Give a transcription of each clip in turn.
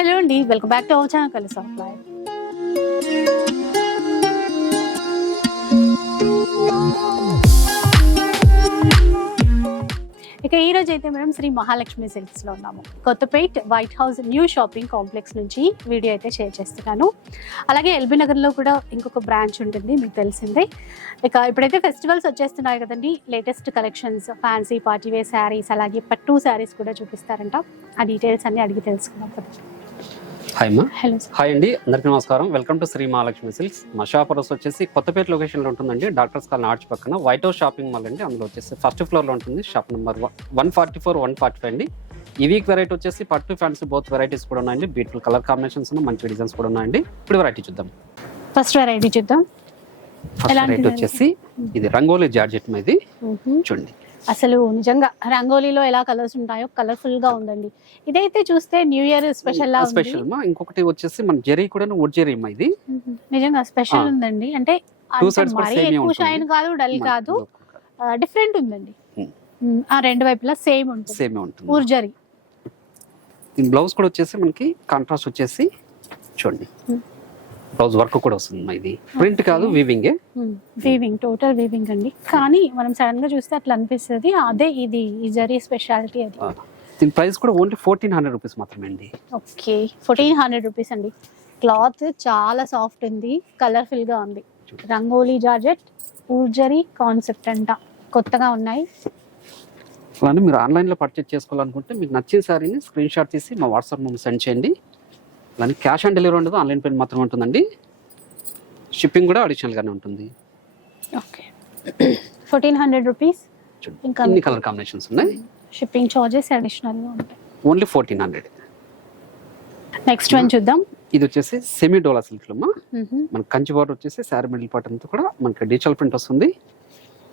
Hello అండి welcome back to our channel కలిసి ఆఫ్ ఇక ఈ రోజు అయితే మనం శ్రీ మహాలక్ష్మి సిల్క్స్లో ఉన్నాము. Kothapet white house new shopping complex నుంచి వీడియో అయితే షేర్ చేస్తున్నాను. అలాగే ఎల్బీ నగర్లో కూడా ఇంకొక బ్రాంచ్ ఉంటుంది మీకు తెలిసిందే. ఇక ఇప్పుడైతే ఫెస్టివల్స్ వచ్చేస్తున్నాయి కదండి. Latest collections fancy party wear sarees అలాగే పట్టు శారీస్ కూడా చూపిస్తారంట. ఆ డీటెయిల్స్ అన్ని అడిగి తెలుసుకుందాం కదా హాయ్ మా హలో హాయ్ అండి అందరికీ నమస్కారం. Welcome to Sri Mahalakshmi silks మా షాప్ అడ్రస్ వచ్చేసి కొత్తపేట లొకేషన్లో ఉంటుందండి. డాక్టర్స్ కాలనీ ఆర్చ్ పక్కన. వైట్ హౌస్ షాపింగ్ మాల్ అండి. అందులో వచ్చేసి ఫస్ట్ ఫ్లోర్లో ఉంటుంది. Shop number one forty four one forty five అండి. ఈ వీక్ వెరైటీ వచ్చేసి పట్టు ఫ్యాన్సీ బోత్ వెరైటీస్ కూడా ఉన్నాయండి. బ్యూటిఫుల్ కలర్ కాంబినేషన్స్ ఉన్న మంచి డిజైన్స్ కూడా ఉన్నాయండి. ఇప్పుడు వెరైటీ చూద్దాం. ఫస్ట్ వెరైటీ చూద్దాం. ఫస్ట్ వెరైటీ వచ్చేసి ఇది రంగోలీ జార్జెట్ మీద. చూడండి. అసలు నిజంగా రంగోలీలో ఎలా కలర్స్ ఉంటాయో కలర్ఫుల్గా ఉందండి. ఇదైతే చూస్తే న్యూ ఇయర్ స్పెషల్ లా స్పెషల్ మా? ఇంకొకటి వచ్చేసి మన జెరీ కూడా వుడ్ జెరీ మా ఇది. నిజంగా స్పెషల్. ఉందండి. అంటే మరీ ఎక్కువ. షైన్ కాదు డల్ కాదు. డిఫరెంట్ ఉందండి. ఆ రెండు వైపులా సేమ్ ఉంటుంది. సేమ్ ఉంటుంది. ఊర్జరీ దీని బ్లౌజ్ కూడా వచ్చేసి మనకి కాంట్రాస్ట్ వచ్చేసి చూడండి. బ్లౌజ్ వర్క్ కూడా వస్తుంది మా ఇది ప్రింట్ కాదు వీవింగే వీవింగ్ టోటల్ వీవింగ్ అండి. కానీ మనం సడన్గా చూస్తే అట్లా అనిపిస్తుంది. అదే ఇది ఈ జరీ స్పెషాలిటీ అది. దీని ప్రైస్ కూడా ఓన్లీ ఫోర్టీన్ హండ్రెడ్ రూపీస్ మాత్రమే అండి. ఓకే ఫోర్టీన్ హండ్రెడ్ రూపీస్ అండి. క్లాత్ చాలా సాఫ్ట్ ఉంది కలర్ఫుల్గా ఉంది. రంగోలీ జార్జెట్ ఊర్జరీ కాన్సెప్ట్ అంట. కొత్తగా ఉన్నాయి. అలానే మీరు ఆన్లైన్లో పర్చేజ్ చేసుకోవాలనుకుంటే మీకు నచ్చిన శారీని స్క్రీన్ షాట్ తీసి మా వాట్సాప్ నెంబర్ సెండ్ చేయండి. అలానే క్యాష్ ఆన్ డెలివరీ ఉండదు ఆన్లైన్ పేమెంట్ మాత్రమే ఉంటుందండి. షిప్పింగ్ కూడా అడిషనల్గానే ఉంటుంది. ఓకే. ఫోర్టీన్ హండ్రెడ్ రూపీస్ ఇంకా ఇన్ని మీకు- కలర్ కాంబినేషన్స్ ఉన్నాయి. షిప్పింగ్ చార్జెస్ అడిషనల్గా ఉంటాయి. Only fourteen hundred next one చూద్దాం. ఇది వచ్చేసి సెమీ డోలా సిల్క్లో. మన కంచి బార్డర్ వచ్చేసి శారీ మిడిల్ పార్ట్ అంతా కూడా మనకి డిజిటల్ ప్రింట్ వస్తుంది.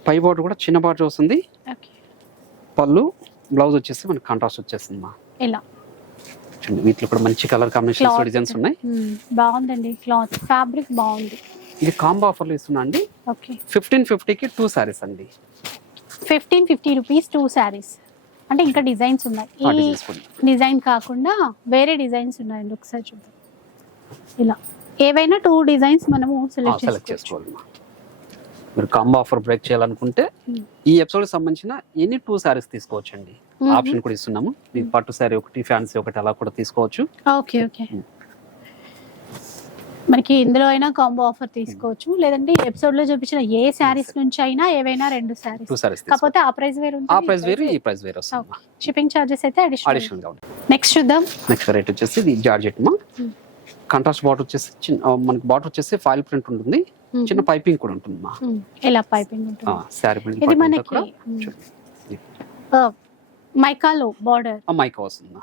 పై బార్డర్ కూడా చిన్న బార్డర్ వస్తుంది. ఓకే. పళ్ళు బ్లౌజ్ వచ్చేసి మనకి కాంట్రాస్ట్ వచ్చేస్తుంది మా ఇలా. చూడండి వీటిలో కూడా మంచి కలర్ కాంబినేషన్స్. డిజైన్స్ ఉన్నాయి. బాగుందండి క్లాత్ ఫ్యాబ్రిక్ బాగుంది. ఇది కాంబో ఆఫర్లో ఇస్తున్నా అండి. ఓకే. ఫిఫ్టీన్ ఫిఫ్టీకి టూ సారీస్ అండి. Fifteen fifty rupees two sarees అంటే ఇంకా డిజైన్స్ ఉన్నాయి. ఈ డిజైన్ కాకుండా వేరే డిజైన్స్ ఉన్నాయండి ఒకసారి చూద్దాం. ఇలా. ఏవైనా టూ డిజైన్స్ మనము సెలెక్ట్ చేసుకోవాలి. మీరు కాంబో ఆఫర్ బ్రేక్ చేయాలనుకుంటే. ఈ ఎపిసోడ్ సంబంధించిన ఎనీ టూ సారీస్ తీసుకోవచ్చు అండి ఆప్షన్ కూడా ఇస్తున్నాము. మీకు పట్టు శారీ ఒకటి ఫ్యాన్సీ ఒకటి అలా కూడా తీసుకోవచ్చు. Okay okay Hmm. మనకి ఇందులో అయినా కాంబో ఆఫర్ తీసుకోవచ్చు. లేదంటే ఎపిసోడ్లో చూపించిన ఏ శారీస్ నుంచి అయినా ఏవైనా రెండు శారీస్. సారీస్ కాకపోతే ఆ ప్రైస్ వేరు ఆ ప్రైస్ వేరు ఈ ప్రైస్ వేరు షిప్పింగ్ చార్జెస్ అయితే అడిషనల్ అడిషనల్గా నెక్స్ట్ చూద్దాం. నెక్స్ట్ రేట్ వచ్చేసి ఇది జార్జెట్ మా. కాంట్రాస్ట్ బాటర్ వచ్చేసి చిన్న మనకి బాటర్ వచ్చేసి ఫైల్ ప్రింట్ ఉంటుంది. చిన్న పైపింగ్ కూడా ఉంటుంది మా. ఇలా పైపింగ్ ఉంటుంది. శారీ ఇది మనకి మైకాలో బార్డర్ మైకా వస్తుంది.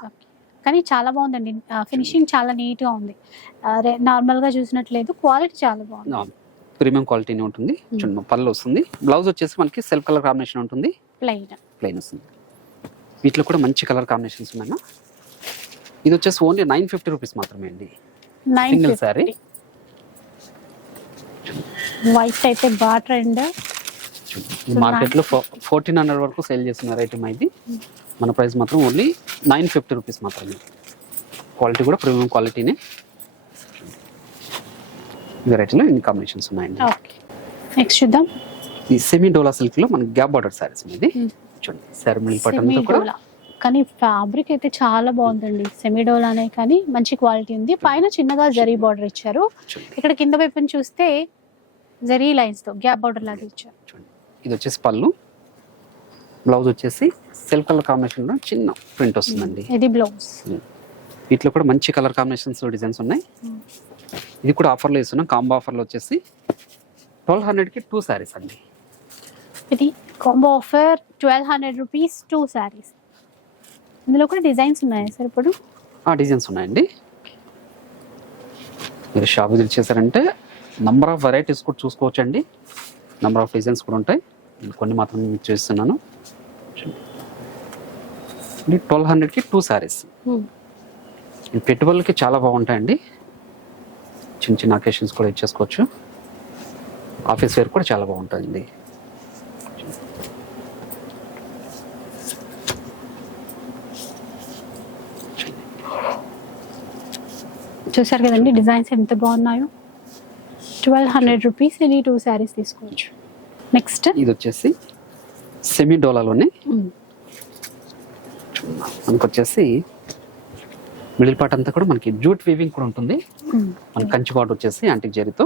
కానీ చాలా బాగుందండి. ఫినిషింగ్ చాలా నీట్గా ఉంది. నార్మల్గా చూసినట్లేదు క్వాలిటీ చాలా బాగుంది. ప్రీమియం క్వాలిటీనే ఉంటుంది. Hmm. చూడండి మా పళ్ళు వస్తుంది. బ్లౌజ్ వచ్చేసి మనకి సెల్ఫ్ కలర్ కాంబినేషన్ ఉంటుంది. ప్లెయిన్ ప్లెయిన్ వస్తుంది. వీటిలో కూడా మంచి కలర్ కాంబినేషన్స్ ఉన్నాయి? ఇది వచ్చేసి ఓన్లీ నైన్ ఫిఫ్టీ రూపీస్ మాత్రమే అండి. సింగిల్ శారీ వైట్ అయితే బాగా ట్రెండ్ మార్కెట్లో ఫోర్టీన్ హండ్రెడ్ వరకు సేల్ చేస్తున్నారు ఐటమ్ ఇది. మన ప్రైస్ మాత్రం ఓన్లీ నైన్ ఫిఫ్టీ రూపీస్ మాత్రమే. క్వాలిటీ కూడా ప్రీమియం క్వాలిటీనే. వెరైటీలో ఇన్ని కాంబినేషన్స్ ఉన్నాయండి. నెక్స్ట్ చూద్దాం. ఈ సెమీ డోలా సిల్క్లో మనకి గ్యాప్ బార్డర్ సారీస్ మీది. చూడండి సారీ మిడిల్ సెమీ పట్టణంతో కూడా. డోలా కానీ ఫ్యాబ్రిక్ అయితే చాలా బాగుందండి. సెమీ డోలానే కానీ మంచి క్వాలిటీ ఉంది. పైన చిన్నగా జరీ బార్డర్ ఇచ్చారు. ఇక్కడ కింద వైపున చూస్తే జరీ లైన్స్తో గ్యాప్ బార్డర్ లాగా ఇచ్చారు. చూడండి. ఇది వచ్చేసి పళ్ళు. బ్లౌజ్ వచ్చేసి సెల్ఫ్ కలర్ కాంబినేషన్లో చిన్న ప్రింట్ వస్తుందండి. ఇది బ్లౌజ్. వీటిలో కూడా మంచి కలర్ కాంబినేషన్స్ డిజైన్స్ ఉన్నాయి. ఇది కూడా ఆఫర్లో ఇస్తున్నాం కాంబో ఆఫర్లో వచ్చేసి ట్వెల్వ్ హండ్రెడ్కి టూ శారీస్ అండి. ఇది combo offer twelve hundred rupees two sarees. ఇందులో కూడా డిజైన్స్ ఉన్నాయి సార్ ఇప్పుడు? ఆ డిజైన్స్ ఉన్నాయండి. మీరు షాప్ విజిట్ చేశారంటే నంబర్ ఆఫ్ వెరైటీస్ కూడా చూసుకోవచ్చు అండి నంబర్ ఆఫ్ డిజైన్స్ కూడా ఉంటాయి. నేను కొన్ని మాత్రం చూస్తున్నాను. ట్వెల్వ్ హండ్రెడ్కి టూ శారీస్ పెట్టుబడులకి చాలా బాగుంటాయండి. చిన్న చిన్న అకేషన్స్ కూడా ఇచ్చేసుకోవచ్చు. ఆఫీస్ వేర్ కూడా చాలా బాగుంటుంది చూసారు కదండి డిజైన్స్ ఎంత బాగున్నాయో. Twelve hundred rupees any two sarees తీసుకోవచ్చు. నెక్స్ట్? ఇది వచ్చేసి సెమీ డోలాలోనే మనకు వచ్చేసి మిడిల్ పార్ట్ అంతా కూడా మనకి జూట్ వీవింగ్ కూడా ఉంటుంది. మన కంచి పాటు వచ్చేసి యాంటిక్ జరీతో.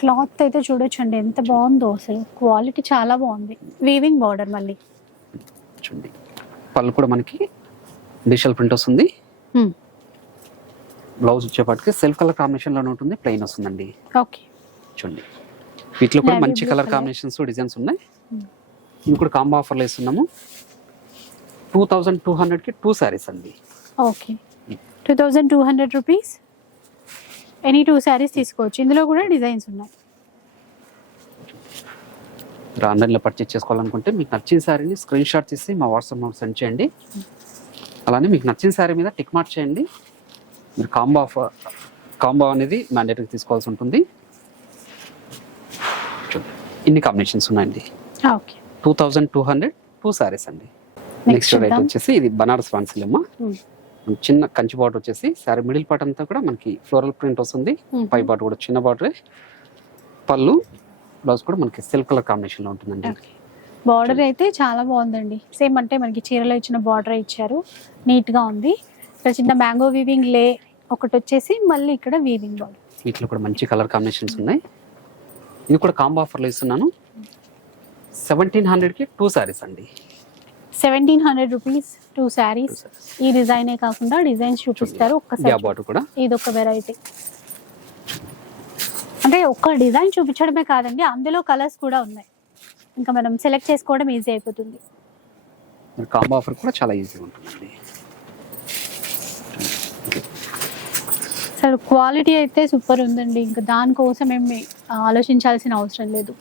క్లాత్ అయితే చూడొచ్చండి. ఎంత బాగుందో అసలు. క్వాలిటీ చాలా బాగుంది. వీవింగ్ బార్డర్ మళ్ళీ. చూడండి. పళ్ళు కూడా మనకి డిజిటల్ ప్రింట్ వస్తుంది. బ్లౌజ్ వచ్చేపాటికి సెల్ఫ్ కలర్ కాంబినేషన్లోనే ఉంటుంది. ప్లెయిన్ వస్తుందండి. ఓకే. చూడండి. వీటిలో కూడా మంచి కలర్. కాంబినేషన్స్ డిజైన్స్ ఉన్నాయి. ఇవి కూడా కాంబో ఆఫర్లో ఇస్తున్నాము టూ థౌజండ్ టూ హండ్రెడ్కి టూ శారీస్ అండి. Okay. Two thousand two hundred rupees. Any two sarees తీసుకోవచ్చు. ఇందులో కూడా డిజైన్స్ ఉన్నాయి. మీరు ఆన్లైన్లో పర్చేస్ చేసుకోవాలనుకుంటే మీకు నచ్చిన శారీని స్క్రీన్ షాట్ తీసి మా వాట్సాప్ నెంబర్ సెండ్ చేయండి. అలానే మీకు నచ్చిన శారీ మీద టిక్ మార్క్ చేయండి. మీరు కాంబో ఆఫర్ కాంబో అనేది మ్యాండేటరీ తీసుకోవాల్సి ఉంటుంది. ఇన్ని కాంబినేషన్స్ ఉన్నాయండి. Okay. Two thousand two hundred two sarees అండి. నెక్స్ట్ రేట్ వచ్చేసి ఇది బనారస్ ఫాన్సీలమ్మ Hmm. చిన్న కంచి బాట్ వచ్చేసి శారీ మిడిల్ పార్ట్ అంతా కూడా మనకి ఫ్లోరల్ ప్రింట్ వస్తుంది. Hmm. పై పార్ట్ కూడా చిన్న బార్డరే. పళ్ళు బ్లౌజ్ కూడా మనకి సిల్క్ కలర్ కాంబినేషన్లో ఉంటుందండి బార్డర్ అయితే చాలా బాగుందండి. సేమ్ అంటే మనకి చీరలో ఇచ్చిన బార్డర్ ఇచ్చారు. నీట్గా ఉంది. ఇక్కడ చిన్న మ్యాంగో వీవింగ్ లే ఒకటి వచ్చేసి మళ్ళీ ఇక్కడ వీవింగ్ బార్డర్ వీటిలో కూడా మంచి కలర్ కాంబినేషన్స్ ఉన్నాయి. ఇది కూడా కాంబో ఆఫర్లో ఇస్తున్నాను. సెవెంటీన్ హండ్రెడ్కి టూ శారీస్ అండి. Seventeen hundred rupees two sarees. ఈ డిజైనే కాకుండా డిజైన్స్ చూపిస్తారు ఒక్కసారి కూడా. ఇది ఒక వెరైటీ. అంటే ఒక్క డిజైన్ చూపించడమే కాదండి అందులో కలర్స్ కూడా ఉన్నాయి. ఇంకా మనం సెలెక్ట్ చేసుకోవడం ఈజీ అయిపోతుంది. కాంబో ఆఫర్ కూడా చాలా ఈజీగా ఉంటుందండి. అసలు క్వాలిటీ అయితే సూపర్ ఉందండి. ఇంకా దానికోసం ఏమి ఆలోచించాల్సిన అవసరం లేదు.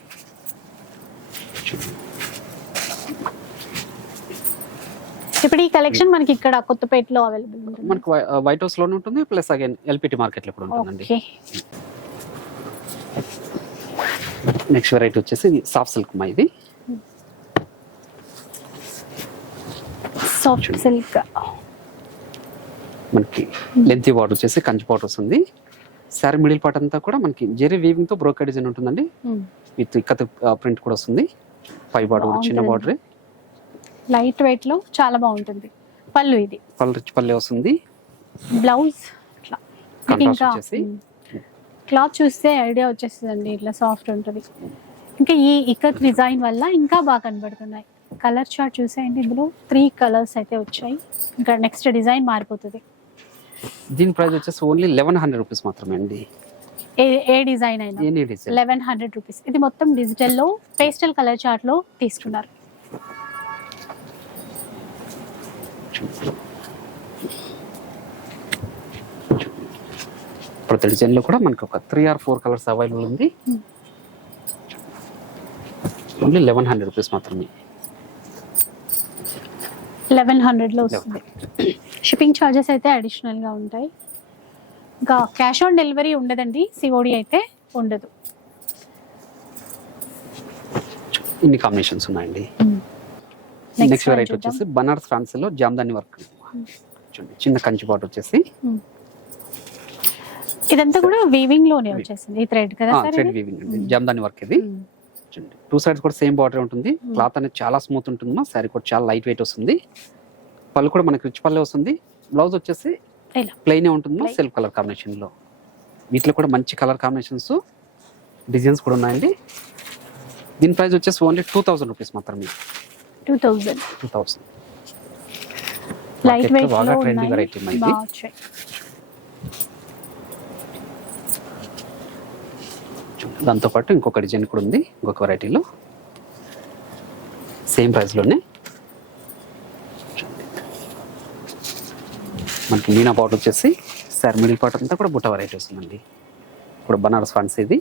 ఇప్పుడు ఈ కలెక్షన్ మనకి ఇక్కడ కొత్తపేటలో అవైలబుల్ ఉంటుంది. మనకి వైట్ హౌస్లోనే ఉంటుంది ప్లస్ అగైన్ ఎల్పిటి మార్కెట్లో కూడా ఉంటుందండి. ఓకే నెక్స్ట్ వెరైటీ వచ్చేసి సాఫ్ట్ సిల్క్ మా ఇది. సాఫ్ట్ సిల్క్ మనకి లెంత్ బార్డర్ వచ్చేసి కంచి బార్డర్ వస్తుంది. శారీ మిడిల్ పార్ట్ అంతా కూడా మనకి జెరీ వీవింగ్తో బ్రోకెడ్ డిజైన్ ఉంటుందండి. విత్ ఇక్కత ప్రింట్ కూడా వస్తుంది. పై బార్డర్ కూడా చిన్న. బార్డర్ లైట్ వెయిట్లో చాలా బాగుంటుంది. పళ్ళు ఇది. పళ్ళు రిచ్ పల్లె వస్తుంది. బ్లౌజ్ ఇంకా. క్లాత్ చూస్తే ఐడియా వచ్చేస్తుందండి ఇట్లా సాఫ్ట్ ఉంటుంది. ఇంకా ఈ ఇక్కత్ డిజైన్ వల్ల ఇంకా బాగా కనబడుతున్నాయి. కలర్ చార్ట్ చూసేయండి ఇందులో త్రీ కలర్స్ అయితే వచ్చాయి. ఇంకా నెక్స్ట్ డిజైన్ మారిపోతుంది. దీని ప్రైస్ వచ్చేసి ఓన్లీ లెవెన్ హండ్రెడ్ రూపీస్ మాత్రమే అండి. ఏ ఏ డిజైన్ అయినా? Eleven hundred rupees. ఇది మొత్తం డిజిటల్లో పేస్టల్ కలర్ చార్ట్లో తీసుకున్నారు. ప్రతి డిజైన్లో కూడా మనకి ఒక three or four colours available ఉంది. Hmm. Only eleven hundred rupees మాత్రమే. లెవెన్ హండ్రెడ్లో వస్తుంది. షిప్పింగ్ ఛార్జెస్ అయితే అడిషనల్గా ఉంటాయి. ఇంకా క్యాష్ ఆన్ డెలివరీ ఉండదండి. సిఓడి అయితే ఉండదు. ఇన్ని కాంబినేషన్స్ ఉన్నాయండి. Next next variety. వచ్చేసి బనారస్ ఫ్రాన్స్లో జామ్దాని వర్క్ చూడండి చిన్న కంచి బాట్ వచ్చేసి ఇదంతా కూడా వీవింగ్లోనే వచ్చేసింది ఈ థ్రెడ్ కదా సార్ థ్రెడ్? వీవింగ్ అండి Hmm. జామ్దాని వర్క్ ఇది Hmm. చూడండి టూ సైడ్స్ కూడా సేమ్ బార్డర్ ఉంటుంది Hmm. క్లాత్ అనేది చాలా స్మూత్ ఉంటుంది మా శారీ కూడా చాలా లైట్ వెయిట్ వస్తుంది పళ్ళు కూడా మనకి రిచ్ పల్లె వస్తుంది బ్లౌజ్ వచ్చేసి. ప్లెయిన్ ఉంటుంది. సెల్ఫ్ కలర్ కాంబినేషన్లో వీటిలో కూడా మంచి కలర్ కాంబినేషన్స్ డిజైన్స్ కూడా ఉన్నాయండి దీని ప్రైస్ వచ్చేసి ఓన్లీ టూ థౌసండ్ రూపీస్ మాత్రమే two thousand two thousand light weight బాగా లో ట్రెండీ ఉన్నాయి వెరైటీ ఇది. బాగా వచ్చాయి దాంతో పాటు ఇంకొక డిజైన్ కూడా ఉంది ఇంకొక వెరైటీలో సేమ్ ప్రైస్లోనే. మనకి మీనా పాట్ వచ్చేసి సార్ మిడిల్ పాట్ అంతా కూడా బుట్ట వెరైటీ వస్తుందండి ఇప్పుడు బనారస్ ఫండ్స్ ఇది.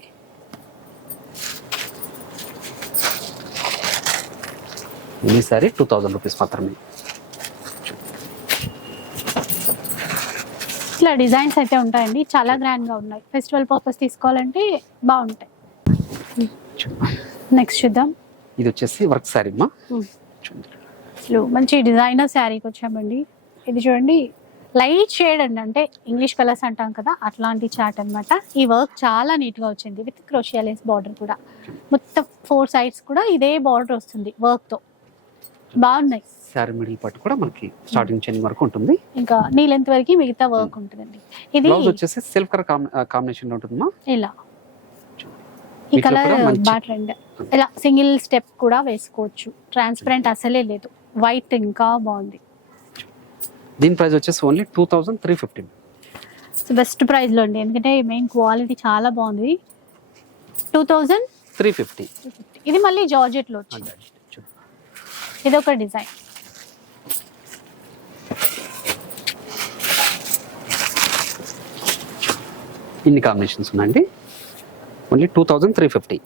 ఈ సారీ టూ థౌజండ్ రూపీస్ మాత్రమే. ఇట్లా డిజైన్స్ అయితే ఉంటాయండి. చాలా గ్రాండ్గా ఉన్నాయి. ఫెస్టివల్ పర్పస్ తీసుకోవాలంటే బాగుంటాయి. నెక్స్ట్ చూద్దాం. ఇది వచ్చేసి వర్క్ శారీ అమ్మా. Hmm. అసలు మంచి డిజైనర్ శారీకి వచ్చామండి. ఇది చూడండి లైట్ షేడ్ అండి. అంటే ఇంగ్లీష్ కలర్స్ అంటాం కదా అట్లాంటి చాట్ అన్నమాట. ఈ వర్క్ చాలా నీట్గా వచ్చింది విత్ క్రోషియాలేస్ బార్డర్ కూడా. మొత్తం ఫోర్ సైడ్స్ కూడా ఇదే బార్డర్ వస్తుంది వర్క్తో బాగున్నాయి. శారీ మిడిల్ పార్ట్ కూడా మనకి స్టార్టింగ్ చెన్ వరకు ఉంటుంది. ఇంకా నీ లెంత్ వరకు మిగతా వర్క్ ఉంటుందండి. ఇది బ్లౌజ్ వచ్చేసి సిల్క్ కలర్ కాంబినేషన్లో ఉంటుందమ్మా. ఇలా. ఈ కలర్ ట్రెండ్ ఇలా సింగిల్ స్టెప్ కూడా వేసుకోవచ్చు. ట్రాన్స్పరెంట్ అసలే లేదు. వైట్ ఇంకా బాగుంది. దీని ప్రైస్ వచ్చేసి only two thousand three fifty best ప్రైస్లో అండి. ఎందుకంటే మెయిన్ క్వాలిటీ చాలా బాగుంది. టూ థౌజండ్ త్రీ ఫిఫ్టీ ఇది మళ్ళీ జార్జెట్లో వచ్చింది. ఇది ఒక డిజైన్. ఇన్ని కాంబినేషన్స్ ఉన్నాయండి. Only two thousand three fifty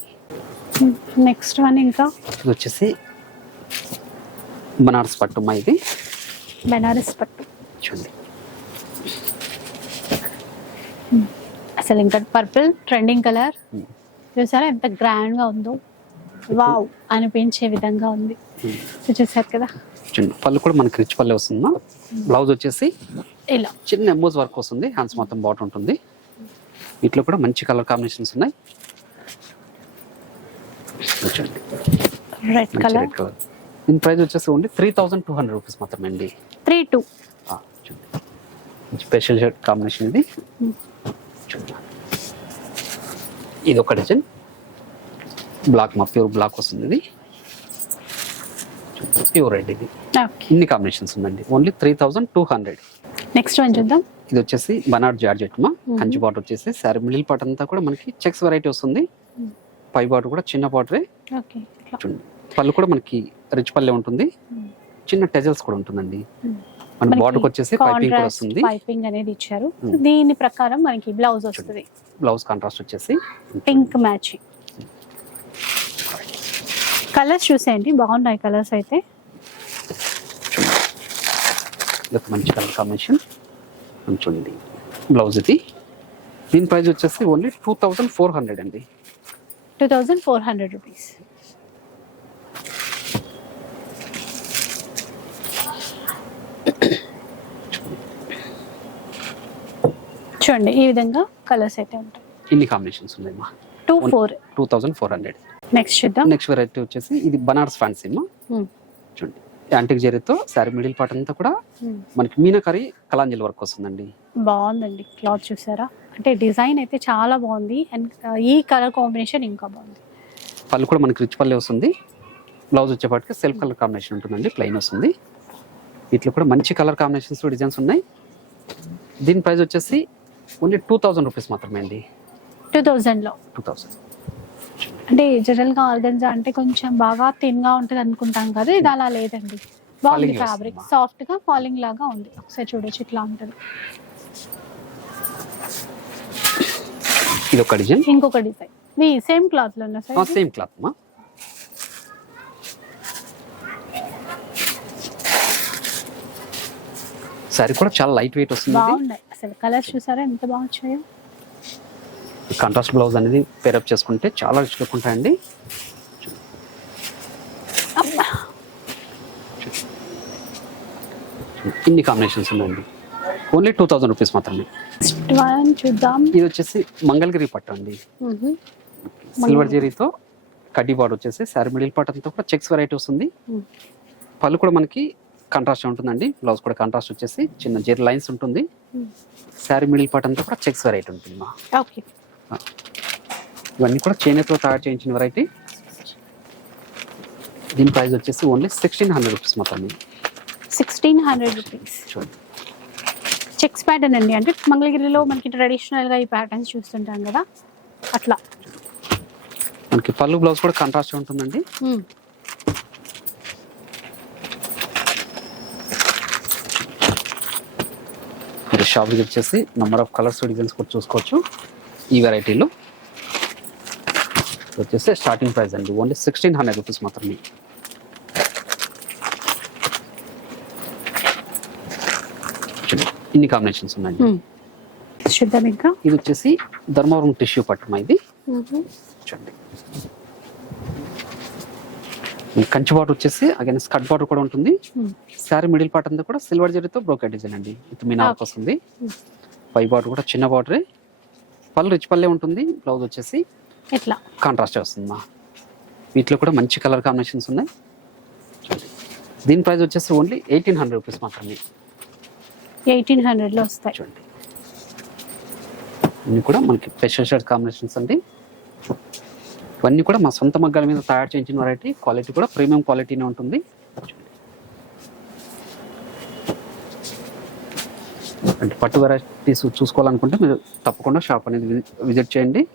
next one ఇంకా? ఇది వచ్చేసి బనారస్ పట్టుమా ఇది. బెనారస్ పట్టు. చూడండి. అసలు ఇంకా పర్పుల్ ట్రెండింగ్ కలర్. చూసారా ఎంత గ్రాండ్గా ఉందో? వావ్. అనిపించే విధంగా ఉంది. Hmm. చూసారు కదా? చూడండి పళ్ళు కూడా మనకి రిచ్ పల్లె వస్తుందా? బ్లౌజ్ వచ్చేసి ఇలా. చిన్న ఎంబోస్ వర్క్ వస్తుంది. హ్యాండ్స్ మొత్తం బాట్ ఉంటుంది. వీటిలో కూడా మంచి కలర్ కాంబినేషన్స్ ఉన్నాయి. రెడ్ కలర్ దీని ప్రైస్ వచ్చేసి only three thousand two hundred rupees మాత్రమే అండి. Three two special shirt combination ఇది. Hmm. ఇది ఒక డిజైన్ బ్లాక్ మా ప్యూర్ బ్లాక్ వస్తుంది ఇది ప్యూర్ రెడ్ ఇది. ఇన్ని కాంబినేషన్స్ ఉందండి. Only three thousand two hundred next one చూద్దాం. ఇది వచ్చేసి బనార్ జార్జెట్ మా. కంచి బాట్ వచ్చేసి సారీ మిడిల్ పార్ట్ అంతా కూడా మనకి చెక్స్ వెరైటీ వస్తుంది. పై బాట్ కూడా చిన్న బాటరే పళ్ళు కూడా మనకి రిచ్ పల్లె ఉంటుంది. చిన్న టెజల్స్ కూడా ఉంటుందండి. మన బాటకు వచ్చేసి పైపింగ్ కూడా వస్తుంది. పైపింగ్ అనేది ఇచ్చారు. దీని ప్రకారం మనకి బ్లౌజ్ వస్తుంది. బ్లౌజ్ కాంట్రాస్ట్ వచ్చేసి. పింక్ మ్యాచింగ్ కలర్స్ చూసేయండి బాగున్నాయి కలర్స్ అయితే. మంచి కలర్ కాంబినేషన్ చూడండి బ్లౌజ్ ఇది. దీని ప్రైస్ వచ్చేసి only two thousand four hundred అండి. Two thousand four hundred rupees చూడండి ఈ విధంగా కలర్స్ అయితే ఉంటాయి. ఇన్ని కాంబినేషన్స్ ఉన్నాయి మా two four two thousand four hundred next చూద్దాం. నెక్స్ట్ వెరైటీ వచ్చేసి ఇది బనారస్ ఫ్యాన్సీ మా Hmm. చూడండి. యాంటిక్ జరీతో శారీ మిడిల్ పార్ట్ అంతా కూడా Hmm. మనకి మీనకరి కలాంజలి వర్క్ వస్తుందండి. బాగుందండి. క్లాత్ చూసారా? అంటే డిజైన్ అయితే చాలా బాగుంది. అండ్ ఈ కలర్ కాంబినేషన్ ఇంకా బాగుంది. పళ్ళు కూడా మనకి రిచ్ పల్లె వస్తుంది. బ్లౌజ్ వచ్చేపాటికి సెల్ఫ్ కలర్ కాంబినేషన్ ఉంటుందండి. ప్లెయిన్ వస్తుంది. వీటిలో కూడా మంచి కలర్ కాంబినేషన్స్ డిజైన్స్ ఉన్నాయి. దీని ప్రైస్ వచ్చేసి ఓన్లీ టూ థౌజండ్ రూపీస్ మాత్రమే అండి. టూ థౌజండ్లో టూ థౌజండ్ అంటే జనరల్గా ఆర్గన్జా అంటే కొంచెం బాగా థిన్గా ఉంటుంది అనుకుంటాం కదా ఇది అలా లేదండి. బాగుంది లో ఫ్యాబ్రిక్? సాఫ్ట్గా ఫాలింగ్ లాగా ఉంది. ఒకసారి చూడొచ్చు ఇట్లా ఉంటుంది. ఇది ఒక డిజైన్? ఇంకొక డిజైన్. ఇది సేమ్ క్లాత్లో ఉన్న సార్ సేమ్ క్లాత్ మా. సారీ కూడా చాలా లైట్ వెయిట్ వస్తుంది బాగున్నాయి. అసలు కలర్స్ చూసారా ఎంత బాగా వచ్చాయో? కాంట్రాస్ట్ బ్లౌజ్ అనేది పేరప్ చేసుకుంటే చాలా రిచ్ లుక్ ఉంటాయండి. ఇన్ని కాంబినేషన్స్ ఉన్నాయండి. ఓన్లీ టూ థౌజండ్ రూపీస్ మాత్రమే. చూద్దాం. ఇది వచ్చేసి మంగళగిరి పట్టు అండి. సిల్వర్ జరీతో కడ్డీ బార్డర్ వచ్చేసి శారీ మిడిల్ పార్ట్ అంతా కూడా చెక్స్ వెరైటీ వస్తుంది. పళ్ళు కూడా మనకి కాంట్రాస్ట్ ఉంటుందండి. బ్లౌజ్ కూడా కాంట్రాస్ట్ వచ్చేసి చిన్న జెరీ లైన్స్ ఉంటుంది. శారీ మిడిల్ పార్ట్ అంతా కూడా చెక్స్ వెరైటీ ఉంటుంది మా. ఓకే ఇవన్నీ కూడా చేనేతో తయారు చేయించిన వెరైటీ దీని ప్రైస్ వచ్చేసి ఓన్లీ సిక్స్టీన్ హండ్రెడ్ రూపీస్ మాత్రమే సిక్స్టీన్ హండ్రెడ్ రూపీస్ చూడండి చెక్స్ ప్యాటర్న్ అండి. అంటే మంగళగిరిలో మనకి ట్రెడిషనల్గా ఈ ప్యాటర్న్స్ చూస్తుంటాం కదా. అట్లా. మనకి పళ్ళు బ్లౌజ్ కూడా కాంట్రాస్ట్ ఉంటుందండి. షాప్ విజిట్ చేసి నెంబర్ ఆఫ్ కలర్స్ డిజైన్స్ కూడా చూసుకోవచ్చు. ఈ వెరైటీలో. వచ్చేసి స్టార్టింగ్ ప్రైస్ అండి. ఓన్లీ సిక్స్టీన్ హండ్రెడ్ రూపీస్ మాత్రమే. ఇన్ని కాంబినేషన్స్. చూద్దాం ఇంకా ఇది వచ్చేసి ధర్మవరం టిష్యూ పట్టుమా ఇది. చూడండి. కంచి వచ్చేసి అగైన్ స్కట్ బార్డర్ కూడా ఉంటుంది. శారీ మిడిల్ పార్ట్ అంతా కూడా సిల్వర్ జరీతో బ్రోకెట్ డిజైన్ అండి. ఇది మీనా Okay. వస్తుంది. పై బార్డర్ కూడా చిన్న బార్డరే. పళ్ళు రిచ్ పల్లె ఉంటుంది. బ్లౌజ్ వచ్చేసి ఎట్లా? కాంట్రాస్ట్ వస్తుంది మా. వీటిలో కూడా మంచి కలర్ కాంబినేషన్స్ ఉన్నాయి. దీని ప్రైస్ వచ్చేసి ఓన్లీ ఎయిటీన్ హండ్రెడ్ రూపీస్ మాత్రమే. ఎయిటీన్ హండ్రెడ్లో వస్తాయి. చూడండి. ఇన్ని కూడా మనకి స్పెషల్ షర్ట్ కాంబినేషన్స్ అండి. ఇవన్నీ కూడా మా సొంత మగ్గాల మీద తయారు చేయించిన వెరైటీ క్వాలిటీ కూడా ప్రీమియం క్వాలిటీనే ఉంటుంది. అంటే పట్టు వెరైటీస్ చూసుకోవాలనుకుంటే మీరు తప్పకుండా షాప్ అనేది విజి- విజిట్ చేయండి.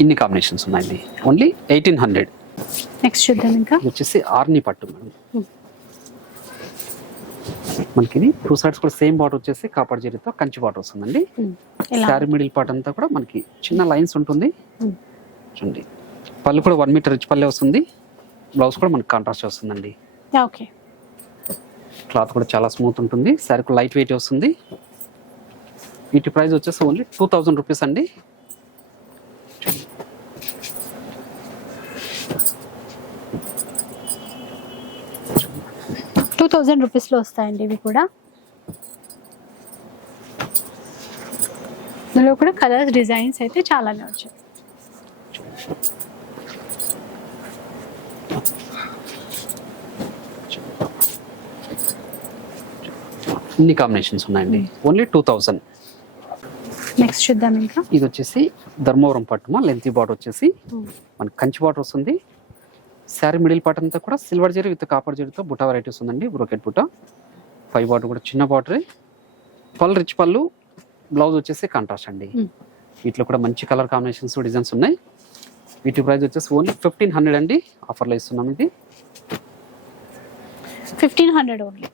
ఇన్ని కాంబినేషన్స్ ఉన్నాయండి. ఓన్లీ ఎయిటీన్ హండ్రెడ్ నెక్స్ట్ చూద్దాం ఇంకా. వచ్చేసి ఆర్ని పట్టు మేడం. మనకి ఇది టూ సైడ్స్ కూడా సేమ్ బార్డర్ వచ్చేసి కాపర్ జరీతో కంచి బార్డర్ వస్తుందండి. శారీ మిడిల్ పార్ట్ అంతా కూడా మనకి చిన్న లైన్స్ ఉంటుంది. Hmm. చూడండి. పళ్ళు కూడా వన్ మీటర్ రిచ్ పల్లె వస్తుంది. బ్లౌజ్ కూడా మనకి కాంట్రాస్ట్ వస్తుందండి. ఓకే క్లాత్ కూడా చాలా స్మూత్ ఉంటుంది. శారీ లైట్ వెయిట్ వస్తుంది. వీటి ప్రైస్ వచ్చేసి ఓన్లీ టూ థౌజండ్ రూపీస్ అండి. టూ థౌజండ్ రూపీస్లో వస్తాయండి ఇవి కూడా. ఇందులో కూడా కలర్స్ డిజైన్స్ అయితే చాలానే వచ్చాయి. ఇన్ని కాంబినేషన్స్ ఉన్నాయండి. ఓన్లీ టూ థౌజండ్ నెక్స్ట్ చూద్దాం ఇంకా. ఇది వచ్చేసి ధర్మవరం పట్టుమా లెంతీ బార్డర్ వచ్చేసి మనకి కంచి బార్డర్ వస్తుంది. శారీ మిడిల్ పార్ట్ అంతా కూడా సిల్వర్ జరీ విత్ కాపర్ జరీతో బుటా వెరైటీ వస్తుందండి బ్రోకెట్ బుటా పై బార్డర్ కూడా చిన్న బార్డర్ పళ్ళు రిచ్ పళ్ళు బ్లౌజ్ వచ్చేసి కాంట్రాస్ట్ అండి. Hmm. వీటిలో కూడా మంచి కలర్ కాంబినేషన్స్ డిజైన్స్ ఉన్నాయి. వీటి ప్రైస్ వచ్చేసి ఓన్లీ ఫిఫ్టీన్ హండ్రెడ్ అండి. ఆఫర్లో ఇస్తున్నాం ఇది. ఫిఫ్టీన్ హండ్రెడ్ ఓన్లీ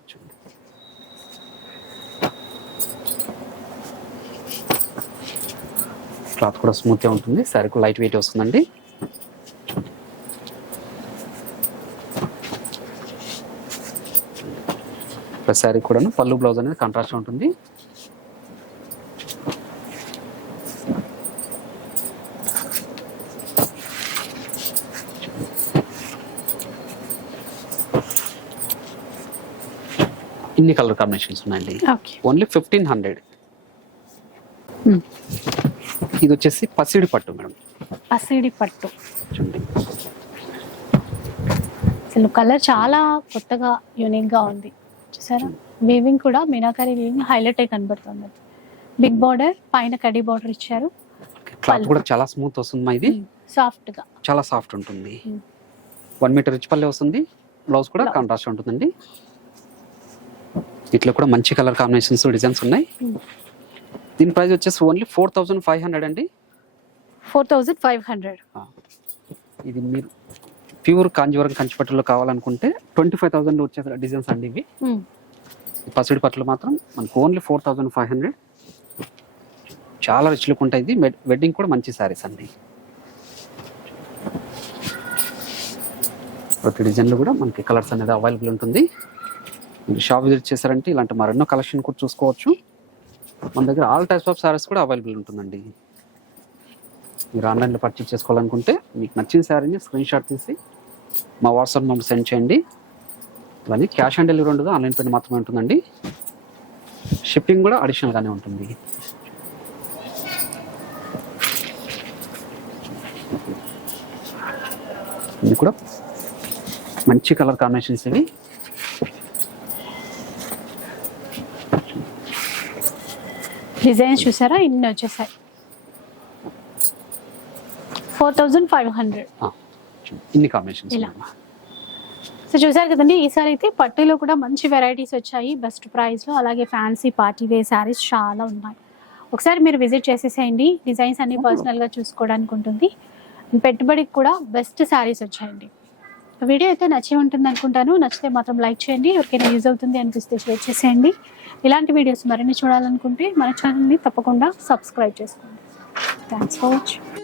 క్లాత్ కూడా స్మూత్గా ఉంటుంది. శారీ కూడా లైట్ వెయిట్ వస్తుందండి. శారీ కూడాను పళ్ళు బ్లౌజ్ అనేది కాంట్రాస్ట్ ఉంటుంది. ఇన్ని కలర్ కాంబినేషన్స్ ఉన్నాయండి. ఓకే. Only fifteen hundred. ఇది వచ్చేసి పసిడి పట్టు మేడం. పసిడి పట్టు. చూడండి. అసలు కలర్ చాలా కొత్తగా యూనిక్గా ఉంది. చూసారా? వీవింగ్ కూడా మీనాకారి వీవింగ్ హైలైట్ అయి కనబడుతుంది. బిగ్ బార్డర్ పైన కడి బార్డర్ ఇచ్చారు. క్లాత్ కూడా చాలా స్మూత్ వస్తుంది ఇది? సాఫ్ట్గా. చాలా సాఫ్ట్ ఉంటుంది. వన్ మీటర్ రిచ్ పల్లె వస్తుంది. బ్లౌజ్ కూడా. కాంట్రాస్ట్ ఉంటుందండి. ఇట్లా కూడా మంచి కలర్ కాంబినేషన్స్ డిజైన్స్ ఉన్నాయి. దీని ప్రైస్ వచ్చేసి only four thousand five hundred అండి? Four thousand five hundred. ఇది మీరు ప్యూర్ కాంజీవరం కంచి పట్టులో కావాలనుకుంటే ట్వంటీ ఫైవ్ థౌసండ్ వచ్చే డిజైన్స్ అండి ఇవి. పసిడి పట్టులు మాత్రం మనకు only four thousand five hundred. చాలా రిచ్ లుక్ ఉంటాయి. ఇది వెడ్డింగ్ కూడా మంచి శారీస్ అండి. ప్రతి డిజైన్లో కూడా మనకి కలర్స్ అనేది అవైలబుల్ ఉంటుంది. మీరు షాప్ విజిట్ చేశారంటే ఇలాంటి మరెన్నో కలెక్షన్ కూడా చూసుకోవచ్చు. మన దగ్గర ఆల్ టైప్స్ ఆఫ్ శారీస్ కూడా అవైలబుల్ ఉంటుందండి. మీరు ఆన్లైన్లో పర్చేస్ చేసుకోవాలనుకుంటే మీకు నచ్చిన శారీని స్క్రీన్ షాట్ తీసి మా వాట్సాప్ నెంబర్ సెండ్ చేయండి. అలానే క్యాష్ ఆన్ డెలివరీ ఉండదు ఆన్లైన్ పేమెంట్ మాత్రమే ఉంటుందండి. షిప్పింగ్ కూడా అడిషనల్గానే ఉంటుంది. ఇది కూడా మంచి కలర్ కాంబినేషన్స్ ఇవి. డిజైన్స్ చూసారా? ఇన్ని వచ్చేసాయి. Four thousand five hundred. ఇన్ని కాంబినేషన్స్ ఇలా. సో చూసారు కదండి ఈసారి అయితే పట్టులో కూడా మంచి వెరైటీస్ వచ్చాయి. బెస్ట్ ప్రైస్లో అలాగే ఫ్యాన్సీ పార్టీ వేర్ శారీస్ చాలా ఉన్నాయి. ఒకసారి మీరు విజిట్ చేసేసేయండి. డిజైన్స్ అన్ని పర్సనల్గా చూసుకోవడానికి ఉంటుంది. పెట్టుబడికి కూడా బెస్ట్ శారీస్ వచ్చాయండి. వీడియో అయితే నచ్చి ఉంటుంది అనుకుంటాను. నచ్చితే మాత్రం లైక్ చేయండి. ఎవరికైనా యూజ్ అవుతుంది అనిపిస్తే షేర్ చేసేయండి. ఇలాంటి వీడియోస్ మరిన్ని చూడాలనుకుంటే మన ఛానల్ని తప్పకుండా సబ్స్క్రైబ్ చేసుకోండి. Thanks for watching